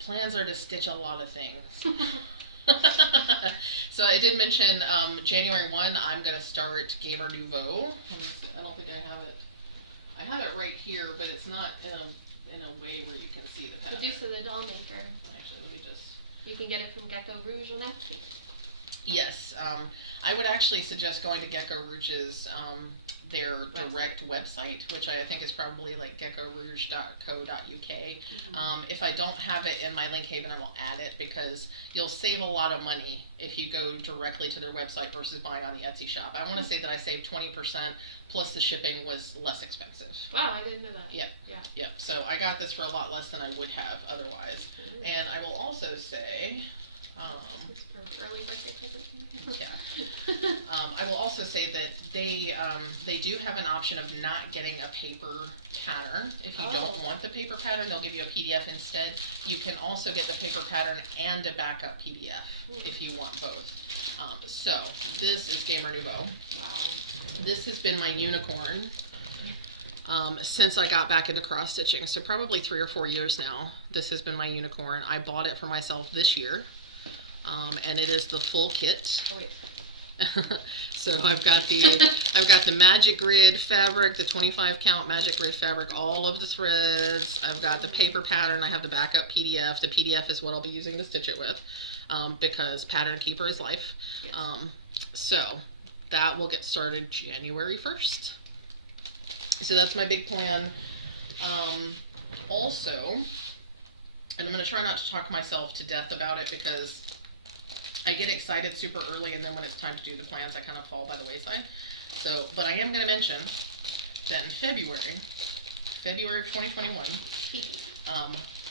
Plans are to stitch a lot of things. So I did mention January 1, I'm going to start Gamer Nouveau. I don't think I have it. I have it right here, but it's not in a way where you can see the pattern. Producer the doll maker. Actually, let me just... You can get it from Gecko Rouge on Etsy. Yes. I would actually suggest going to Gecko Rouge's their direct website, which I think is probably like geckorouge.co.uk. If I don't have it in my link haven, I will add it, because you'll save a lot of money if you go directly to their website versus buying on the Etsy shop. I want to say that I saved 20%, plus the shipping was less expensive. Wow, I didn't know that. Yep. So I got this for a lot less than I would have otherwise. And I will also say... early birthday present. Yeah. I will also say that they do have an option of not getting a paper pattern. If you don't want the paper pattern, they'll give you a PDF instead. You can also get the paper pattern and a backup PDF if you want both. So this is Gamer Nouveau. Wow. This has been my unicorn since I got back into cross stitching. So probably 3 or 4 years now. This has been my unicorn. I bought it for myself this year. And it is the full kit. Oh, wait. So I've got the magic grid fabric, the 25 count magic grid fabric, all of the threads. I've got the paper pattern. I have the backup PDF. The PDF is what I'll be using to stitch it with, because Pattern Keeper is life. Yes. So that will get started January 1st. So that's my big plan. Also, and I'm going to try not to talk myself to death about it, because I get excited super early, and then when it's time to do the plans, I kind of fall by the wayside. So, but I am going to mention that in February of 2021,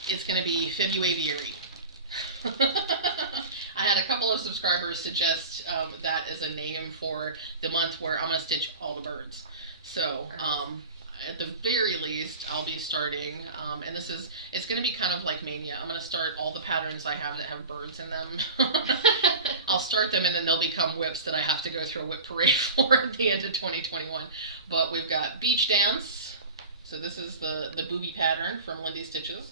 it's going to be February. I had a couple of subscribers suggest that as a name for the month where I'm going to stitch all the birds. So, at the very least, I'll be starting, and it's going to be kind of like Mania. I'm going to start all the patterns I have that have birds in them. I'll start them, and then they'll become WIPs that I have to go through a WIP parade for at the end of 2021. But we've got Beach Dance. So this is the booby pattern from Lindy Stitches.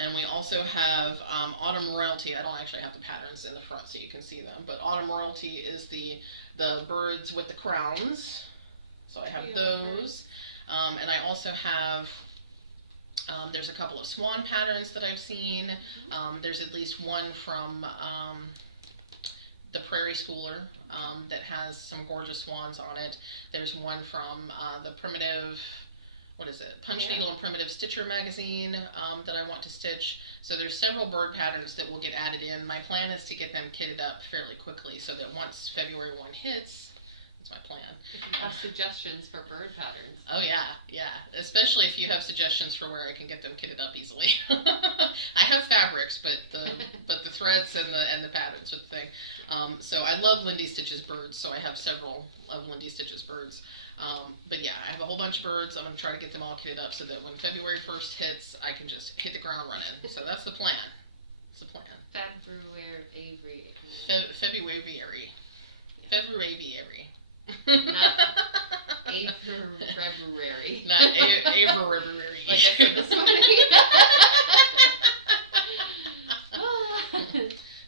And we also have Autumn Royalty. I don't actually have the patterns in the front so you can see them. But Autumn Royalty is the birds with the crowns. So I have those. And I also have, there's a couple of swan patterns that I've seen. There's at least one from the Prairie Schooler that has some gorgeous swans on it. There's one from the Primitive, Punch Needle and Primitive Stitcher magazine that I want to stitch. So there's several bird patterns that will get added in. My plan is to get them kitted up fairly quickly, so that once February 1 hits, that's my plan. If you have suggestions for bird patterns. Oh yeah. Especially if you have suggestions for where I can get them kitted up easily. I have fabrics, but the threads and the patterns are the thing. So I love Lindy Stitch's birds, so I have several of Lindy Stitch's birds. But yeah, I have a whole bunch of birds. I'm going to try to get them all kitted up so that when February 1st hits, I can just hit the ground running. So that's the plan. February. February. Not February. Not February. Like I said this morning.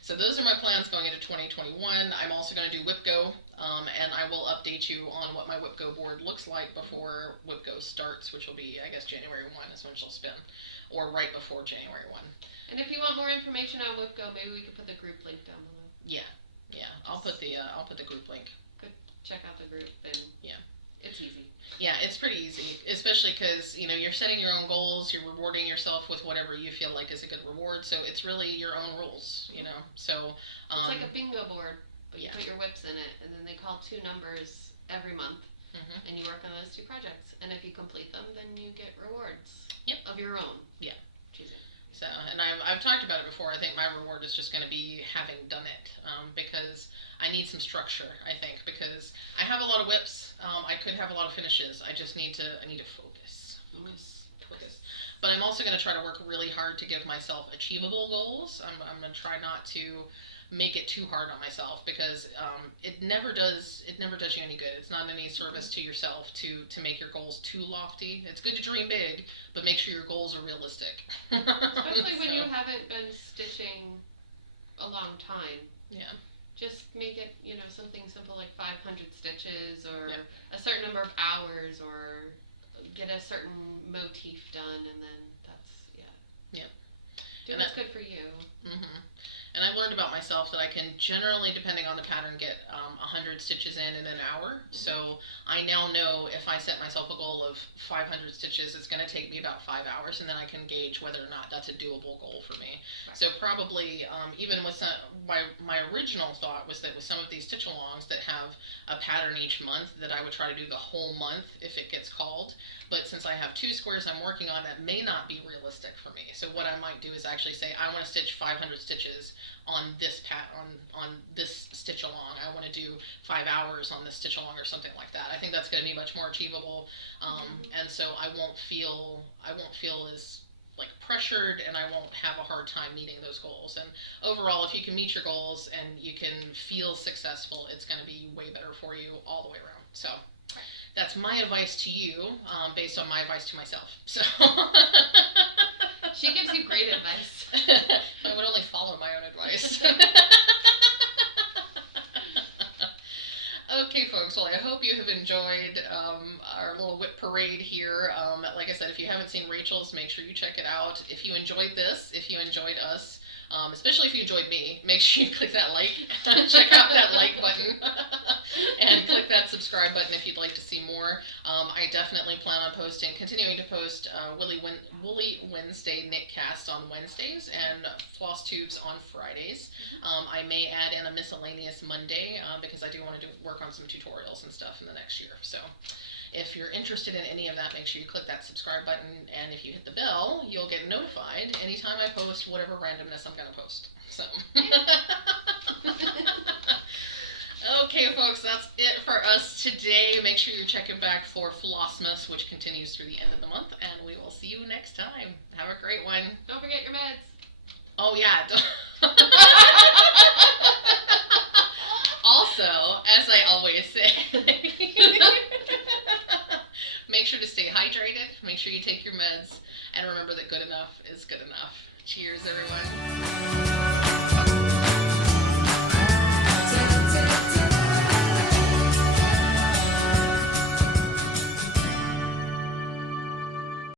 So those are my plans going into 2021. I'm also going to do WIP Go, and I will update you on what my WIP Go board looks like before WIP Go starts, which will be, I guess, January 1 is when she'll spin, or right before January 1. And if you want more information on WIP Go, maybe we could put the group link down below. Yeah. I'll put the group link. Check out the group and It's easy. Yeah, it's pretty easy, especially because, you're setting your own goals, you're rewarding yourself with whatever you feel like is a good reward, so it's really your own rules. So, it's like a bingo board, but you yeah. put your WIPs in it, and then they call 2 numbers every month, and you work on those 2 projects, and if you complete them, then you get rewards of your own. Yeah. Choosing. So, and I've talked about it before. I think my reward is just going to be having done it, because I need some structure. I think because I have a lot of WIPs. I could have a lot of finishes. I need to focus. But I'm also going to try to work really hard to give myself achievable goals. I'm going to try not to make it too hard on myself, because it never does you any good. It's not any service to yourself to make your goals too lofty. It's good to dream big, but make sure your goals are realistic. Especially when you haven't been stitching a long time. Yeah. Just make it, something simple like 500 stitches, or a certain number of hours, or get a certain motif done, and then that's, do what's good for you. And I've learned about myself that I can generally, depending on the pattern, get 100 stitches in an hour. So I now know if I set myself a goal of 500 stitches, it's going to take me about 5 hours, and then I can gauge whether or not that's a doable goal for me. Right. So probably, even with my original thought was that with some of these stitch-alongs that have a pattern each month, that I would try to do the whole month if it gets called. But since I have 2 squares I'm working on, that may not be realistic for me. So what I might do is actually say, I want to stitch 500 stitches on this on this stitch along. I want to do 5 hours on this stitch along, or something like that. I think that's going to be much more achievable, and so I won't feel as like pressured, and I won't have a hard time meeting those goals. And overall, if you can meet your goals and you can feel successful, it's going to be way better for you all the way around. So that's my advice to you, based on my advice to myself. So she gives you great advice. I would only follow my own advice. Okay, folks, well, I hope you have enjoyed our little WIP parade here. Like I said, if you haven't seen Rachel's, make sure you check it out. If you enjoyed this, if you enjoyed us, especially if you enjoyed me, make sure you click that like, check out that like button, and click that subscribe button if you'd like to see more. I definitely plan on continuing to post Woolly Wednesday knitcast on Wednesdays, and Flosstubes on Fridays. I may add in a miscellaneous Monday, because I do want to work on some tutorials and stuff in the next year. So if you're interested in any of that, make sure you click that subscribe button, and if you hit the bell, you'll get notified anytime I post whatever randomness I'm going to post. So okay, folks, that's it for us today. Make sure you're checking back for Flossmas, which continues through the end of the month, and we will see you next time. Have a great one. Don't forget your meds. Oh, yeah. Also, as I always say, make sure to stay hydrated, make sure you take your meds, and remember that good enough is good enough. Cheers, everyone.